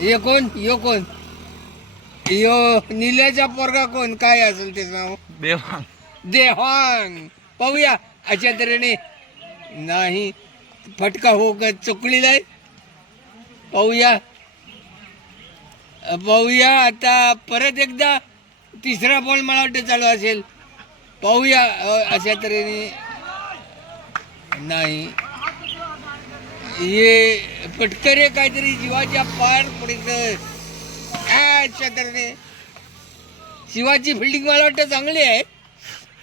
हे कोण? यो कोण? यो निल्याचा पोरगा कोण? काय असेल त्याचं नाव देवांग. देवांग. पाहूया. अशा तऱ्हेने नाही फटका हो का चुकलेला आहे? पाहूया. पाहूया. आता परत एकदा तिसरा बॉल मला वाटतं चालू असेल. पाहूया अशा तऱ्हेने. नाही. हे पटकरे काहीतरी जीवाच्या पार पडत. शिवाची फिल्डिंग मला वाटतं चांगली आहे.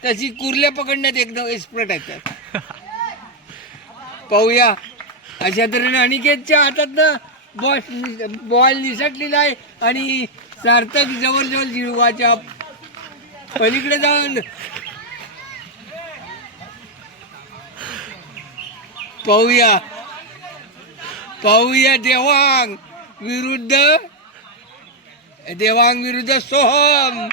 तशी कुर्ल्या पकडण्यात एकदम एक्सपर्ट आहेत. त्यात. पाहूया. अशा तऱ्हेने अनिकेतच्या हातात बॉल बॉल निसटलेला आहे आणि सार्थक जवळजवळ जिरवाच्या पलीकडे जाऊन. पाहूया. पाहूया देवांग विरुद्ध देवांग विरुद्ध सोहम.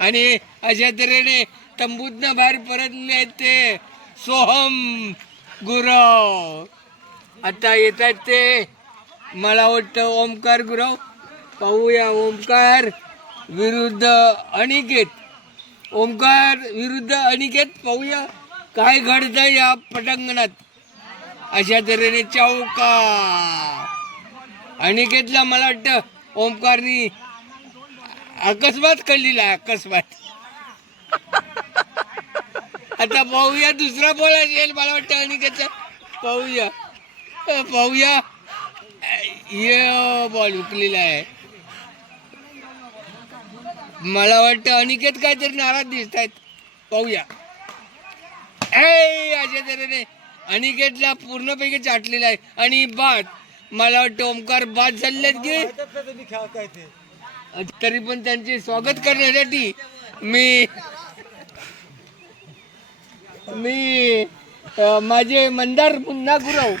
आणि अशा तऱ्हेने तंबूतनं बाहेर परत मिळते सोहम गुरव. आता येत आहेत ते. मला वाटतं ओमकार गुरव. पाहूया ओमकार विरुद्ध अनिकेत. ओमकार विरुद्ध अनिकेत पाहूया काय घडतं या पटांगणात. अशा तऱ्हेने चौका. अनिकेतला मला वाटतं ओमकारनी. अकस्मात कळलेला आहे अकस्मात. आता पाहूया दुसरा बॉल येईल मला वाटतं अनिकेतचा पाहूया. पाहूया. ये बॉल उकलेला आहे. मला वाटतं अनिकेत काहीतरी नाराज दिसत आहेत पाहूया अशा तऱ्हेने. अनिकेतला पूर्णपैकी चाटलेला आहे. आणि बाद मला वाटतं ओमकार बाद आहेत की तरी पण त्यांचे स्वागत करण्यासाठी मी मी माझे मंदार मुन्ना गुरव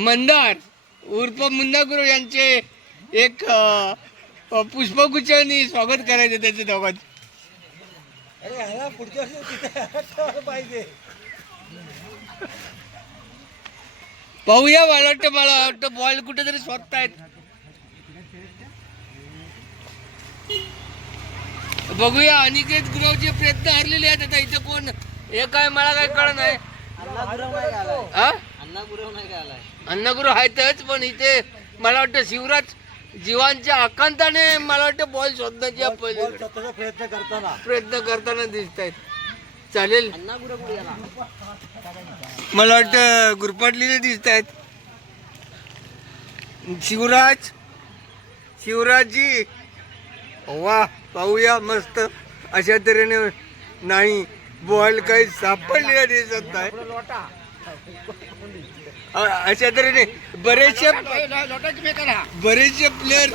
मंदार उर्फ मुन्ना गुरव यांचे एक पुष्पगुच्छाने स्वागत करायचं त्याचे दोघांचं पाहूया मला वाटतं मला वाटतं बॉल कुठेतरी स्वतः बघूया अनिकेत गुरवचे प्रयत्न हरलेले आहेत. आता इथं कोण? हे काय मला काय कळ नाही. हा? अण्णा गुरु आहेतच पण इथे मला वाटतं शिवराज जीवांच्या आकांताने मला वाटतं बॉल शोधण्याची प्रयत्न करताना. प्रयत्न करताना दिसत आहेत चालेल. मला वाटतं गुरपाटलेले दिसत आहेत. शिवराज शिवराजजी वा पाहूया मस्त. अशा तऱ्हेने नाही बॉल काही सापडलेला दिसत नाही. अशा तऱ्हेने बरेचसे बरेचसे प्लेअर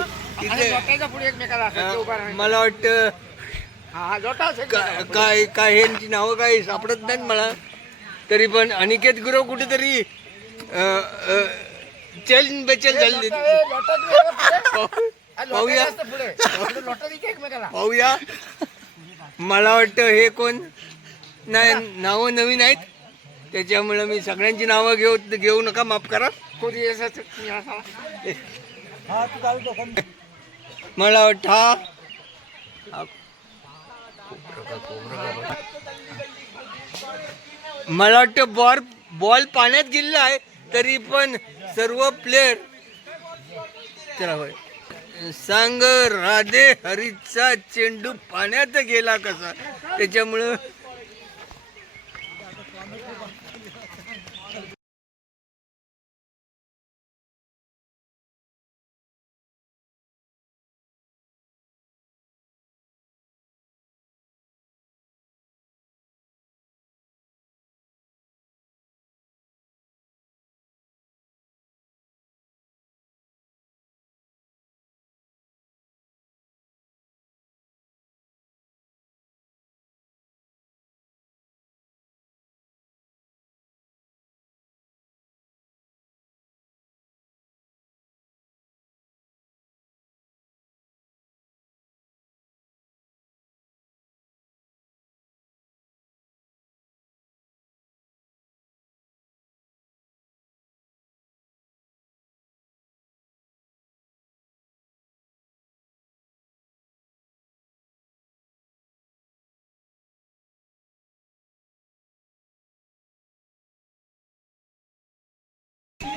मला वाटतं का- काय काय यांची नावं काही सापडत नाहीत मला. तरी पण अनिकेत गुरव कुठेतरी चल बेचल झाली पाहूया. पाहूया. मला वाटतं हे कोण? नाही नावं नवीन आहेत. त्याच्यामुळं मी सगळ्यांची नावं घेऊ घेऊ नका माफ करा. हा मला वाटतं हा मला वाटतं बॉल बॉल पाण्यात गेलेला आहे तरी पण सर्व प्लेयर चला होय. सांग राधे हरीचा चेंडू पाण्यात गेला कसा? त्याच्यामुळं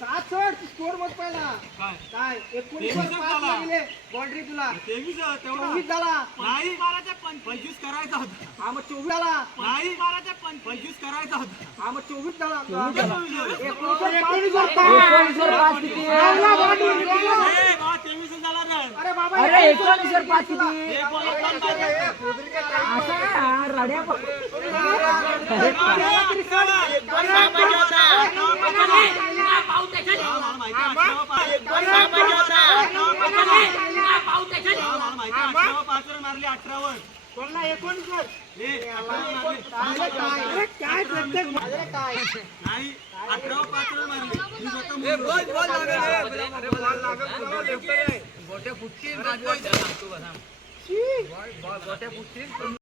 सात सोड स्कोर मग पहिला काय काय एकोणीस तेवीस पाच झाला. लागले बाउंड्री तुला तेवीस तेवढा चोवीस झाला नाही पंचवीस करायचा होता हा मग चोवीस झाला नाही पंचवीस करायचा होता हा मग चोवीस झाला एकोणीस एकोणीस वर पाच. लागला boundary, लागला. ए, बा, तेवीस झाला ना अरे बाबा एकोणीस वर पाच किती? एक बॉल पण पाहिजे. मला माहिती आहे, अठरावा पाच. मला माहिती आहे, अठरावा पाचवर मारली अठरावर कोणला एकोणीस वर ए, अठरावर मारली. अरे काय काय काय नाही गोट्या फुटतील गोट्या फुटतील